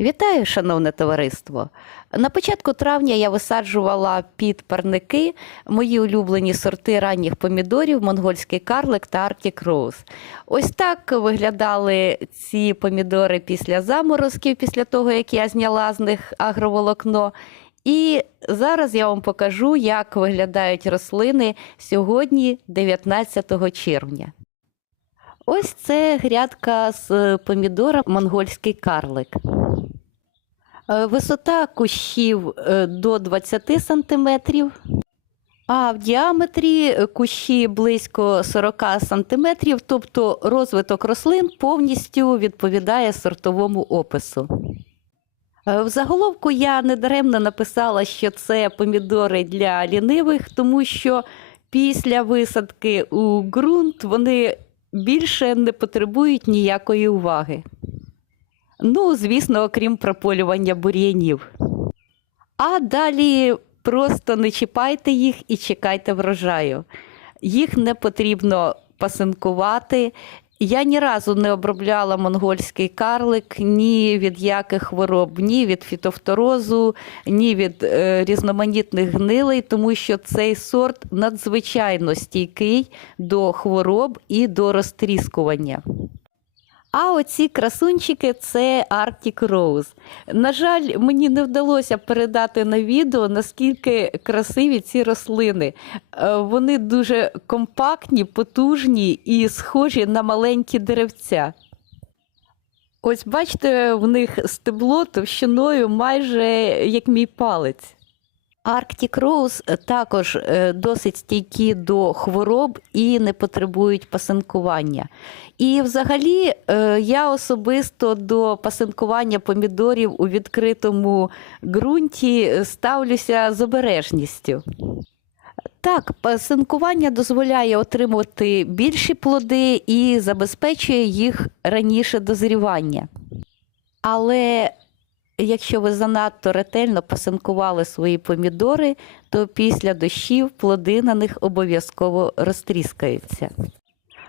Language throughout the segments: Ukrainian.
Вітаю, шановне товариство! На початку травня я висаджувала під парники мої улюблені сорти ранніх помідорів, монгольський карлик та Arctic Rose. Ось так виглядали ці помідори після заморозків, після того, як я зняла з них агроволокно. І зараз я вам покажу, як виглядають рослини сьогодні, 19 червня. Ось це грядка з помідора монгольський карлик. Е, Висота кущів е, до 20 сантиметрів, а в діаметрі е, кущі близько 40 сантиметрів, тобто розвиток рослин повністю відповідає сортовому опису. В заголовку я недаремно написала, що це помідори для лінивих, тому що після висадки у ґрунт вони більше не потребують ніякої уваги. Ну, звісно, окрім прополювання бур'янів. А далі просто не чіпайте їх і чекайте врожаю. Їх не потрібно пасинкувати. Я ні разу не обробляла монгольський карлик ні від яких хвороб, ні від фітофторозу, ні від е, різноманітних гнилей, тому що цей сорт надзвичайно стійкий до хвороб і до розтріскування. А оці красунчики це Arctic Rose. На жаль, мені не вдалося передати на відео, наскільки красиві ці рослини. Е, Вони дуже компактні, потужні і схожі на маленькі деревця. Ось бачите, в них стебло товщиною майже як мій палець. Arctic Rose також е, досить стійкі до хвороб і не потребують пасинкування. І взагалі е, я особисто до пасинкування помідорів у відкритому ґрунті ставлюся з обережністю. Так, пасинкування дозволяє отримувати більші плоди і забезпечує їх раніше дозрівання. Але якщо ви занадто ретельно пасинкували свої помідори, то після дощів плоди на них обов'язково розтріскаються.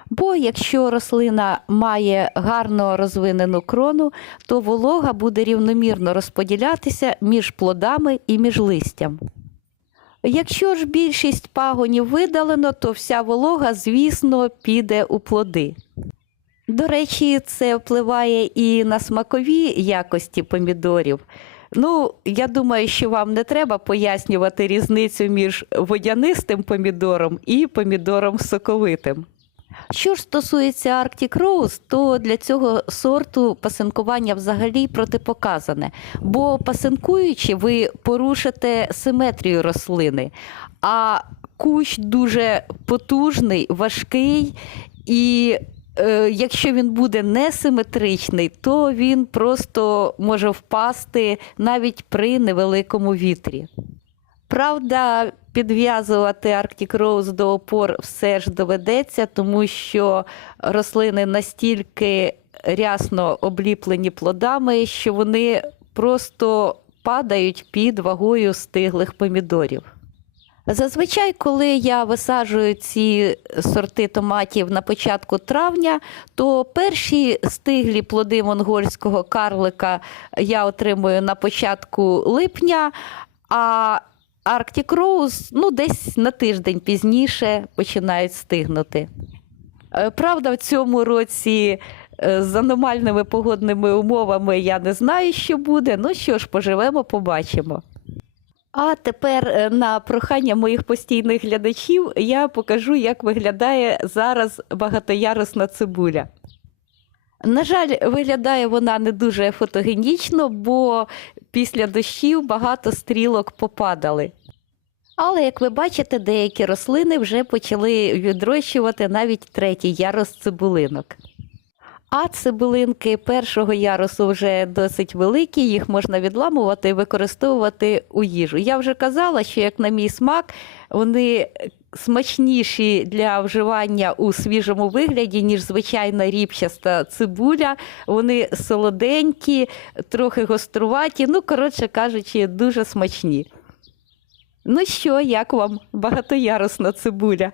Бо якщо рослина має гарно розвинену крону, то волога буде рівномірно розподілятися між плодами і між листям. Якщо ж більшість пагонів видалено, то вся волога, звісно, піде у плоди. До речі, це впливає і на смакові якості помідорів. Ну, я думаю, що вам не треба пояснювати різницю між водянистим помідором і помідором соковитим. Що ж стосується Arctic Rose, то для цього сорту пасинкування взагалі протипоказане, бо пасинкуючи, ви порушите симетрію рослини, а кущ дуже потужний, важкий і якщо він буде несиметричний, то він просто може впасти навіть при невеликому вітрі. Правда, підв'язувати Arctic Rose до опор все ж доведеться, тому що рослини настільки рясно обліплені плодами, що вони просто падають під вагою стиглих помідорів. Зазвичай, коли я висаджую ці сорти томатів на початку травня, то перші стиглі плоди монгольського карлика я отримую на початку липня, а Arctic Rose ну, десь на тиждень пізніше починають стигнути. Е, Правда, в цьому році е, з аномальними погодними умовами я не знаю, що буде. Ну що ж, поживемо, побачимо. А тепер е, на прохання моїх постійних глядачів я покажу, як виглядає зараз багатоярусна цибуля. На жаль, виглядає вона не дуже фотогенічно, бо після дощів багато стрілок попадали. Але, як ви бачите, деякі рослини вже почали відрощувати навіть третій ярус цибулинок. А цибулинки першого ярусу вже досить великі, їх можна відламувати і використовувати у їжу. Я вже казала, що, як на мій смак, вони смачніші для вживання у свіжому вигляді, ніж звичайна ріпчаста цибуля. Вони солоденькі, трохи гоструваті, ну, коротше кажучи, дуже смачні. Ну що, як вам багатоярусна цибуля?